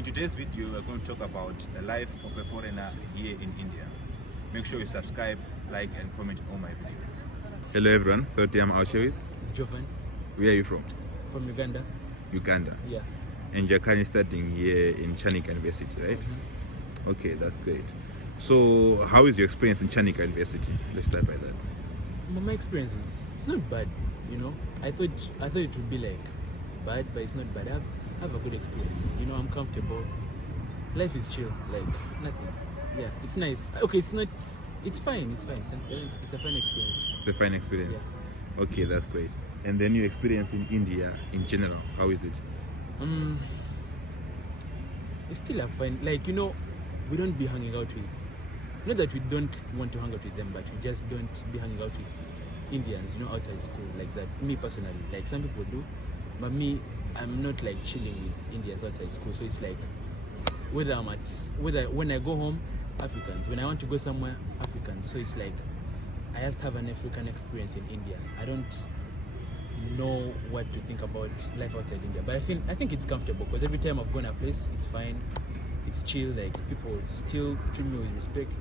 In today's video, we're going to talk about the life of a foreigner here in India. Make sure you subscribe, like, and comment on my videos. Hello everyone, so today I'm out here with Jovan. Where are you from? From Uganda. Uganda. Yeah. And you're currently studying here in Chanika University, right? Mm-hmm. Okay, that's great. So, how is your experience in Chanika University? Let's start by that. My experience is it's not bad, you know. I thought it would be like bad, but it's not bad. I have a good experience. You know, I'm comfortable. Life is chill, like nothing. Yeah, it's nice. Okay, it's not. It's fine. It's fine. It's a fun experience. It's a fine experience. Yeah. Okay, that's great. And then your experience in India in general, how is it? It's still a fun. Like, you know, we don't be hanging out with. Not that we don't want to hang out with them, but we just don't be hanging out with Indians, you know, outside school like that. Me personally, like some people do, but me, I'm not like chilling with Indians outside school. So it's like whether when I go home, Africans. When I want to go somewhere, Africans. So it's like I just have an African experience in India. I don't know what to think about life outside India, but I think it's comfortable because every time I've gone a place, it's fine, it's chill. Like people still treat me with respect.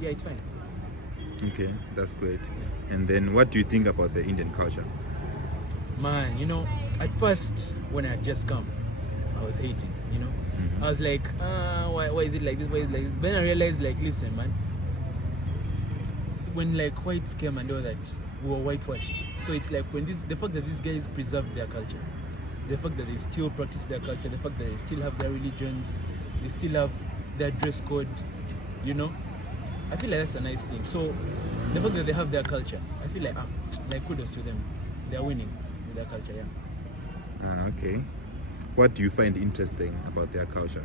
Yeah, it's fine. Okay, that's great. And then what do you think about the Indian culture? Man, you know, at first when I had just come, I was hating, you know. I was like, why is it like this? Why is it like this? Then I realized, like, listen, man, when like whites came and all that, we were whitewashed. So it's like when the fact that these guys preserve their culture, the fact that they still practice their culture, the fact that they still have their religions, they still have their dress code, you know, I feel like that's a nice thing. So the fact that they have their culture, I feel like kudos to them. They're winning with their culture, yeah. Okay. What do you find interesting about their culture?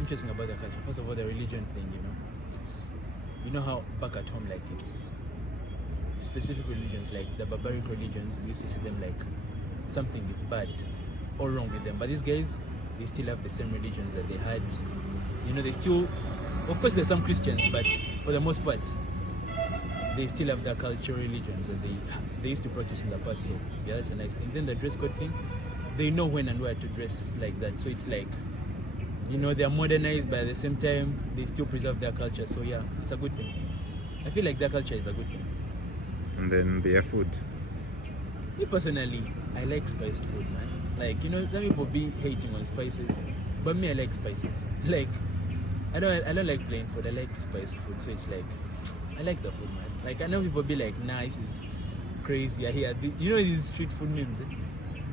Interesting about their culture. First of all, the religion thing, you know. It's, you know how back at home, like, it's specific religions, like the barbaric religions, we used to see them like something is bad or wrong with them. But these guys, they still have the same religions that they had. You know, they still, of course there's some Christians, but for the most part, they still have their cultural religions that they used to practice in the past. So yeah, that's a nice thing. Then the dress code thing, they know when and where to dress like that. So it's like, you know, they're modernized, but at the same time, they still preserve their culture. So yeah, it's a good thing. I feel like their culture is a good thing. And then their food? Me personally, I like spiced food, man. Like, you know, some people be hating on spices, but me, I like spices. Like, I don't like plain food. I like spiced food. So it's like, I like the food, man. Like, I know people be like, nice is crazy. I hear, you know, these street food memes, eh?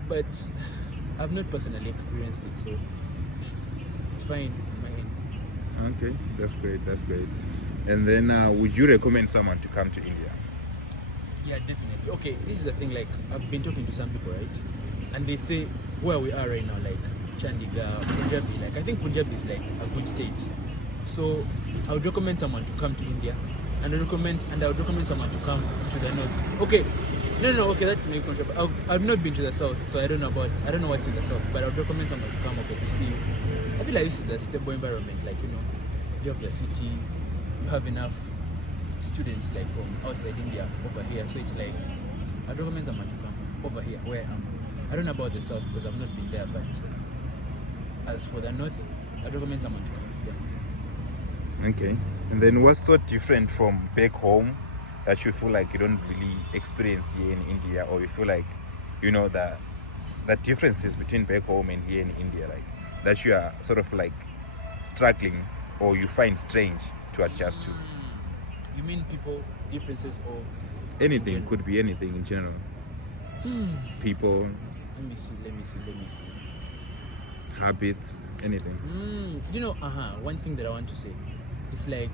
But I've not personally experienced it, so it's fine on my end. Okay, that's great. That's great. And then, would you recommend someone to come to India? Yeah, definitely. Okay, this is the thing. Like, I've been talking to some people, right? And they say where we are right now, like Chandigarh, Punjabi. Like, I think Punjabi is like a good state. So I would recommend someone to come to India, and I would recommend someone to come to the north. Okay. No, okay, that may be controversial. I've not been to the south, so I don't know what's in the south, but I would recommend someone to come over to see. I feel like this is a stable environment, like, you know, you have your city, you have enough students like from outside India over here, so it's like, I'd recommend someone to come over here where I am. I don't know about the south because I've not been there, but as for the north, I'd recommend someone to come. Yeah. Okay. And then what's so different from back home that you feel like you don't really experience here in India, or you feel like, you know, the differences between back home and here in India, like that you are sort of like struggling or you find strange to adjust to? You mean people differences or anything? Could be anything in general. People. Let me see. Habits, anything. You know, one thing that I want to say, it's like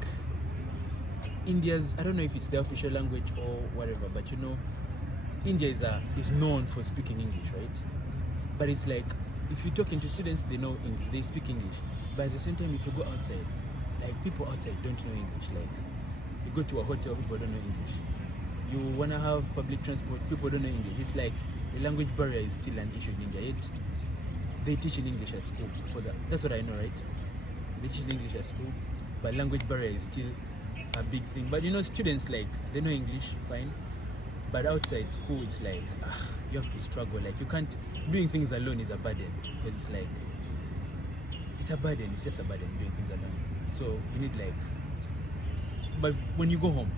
India's, I don't know if it's the official language or whatever, but you know, India is known for speaking English, right? But it's like, if you're talking to students, they speak English. But at the same time, if you go outside, like people outside don't know English. Like, you go to a hotel, people don't know English. You wanna have public transport, people don't know English. It's like the language barrier is still an issue in India. Yet they teach in English at school for that. That's what I know, right? They teach in English at school, but language barrier is still a big thing. But you know, students, like, they know English fine, but outside school it's like you have to struggle. Like, you can't, doing things alone is a burden, because it's like it's a burden. It's just a burden doing things alone. So you need like, but when you go home,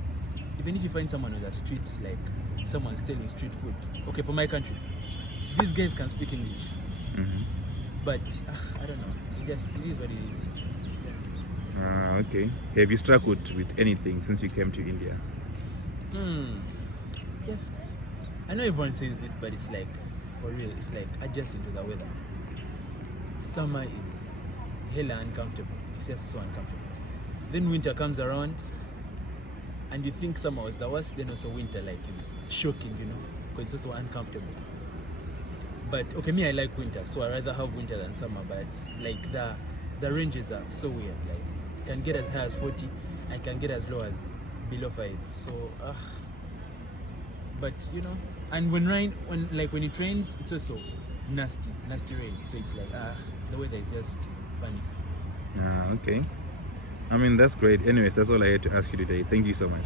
even if you find someone on the streets, like someone selling street food, okay, for my country, these guys can speak English, but I don't know. It is what it is. Okay. Have you struggled with anything since you came to India? Just, I know everyone says this, but it's like, for real, it's like adjusting to the weather. Summer is hella uncomfortable. It's just so uncomfortable. Then winter comes around, and you think summer was the worst, then also winter like is shocking, you know, because it's also uncomfortable. But okay, me, I like winter, so I rather have winter than summer. But like the ranges are so weird. Like it can get as high as 40, and can get as low as below 5. So but you know, and when it rains, it's also nasty rain. So it's like the weather is just funny. Okay. I mean, that's great. Anyways, that's all I had to ask you today. Thank you so much.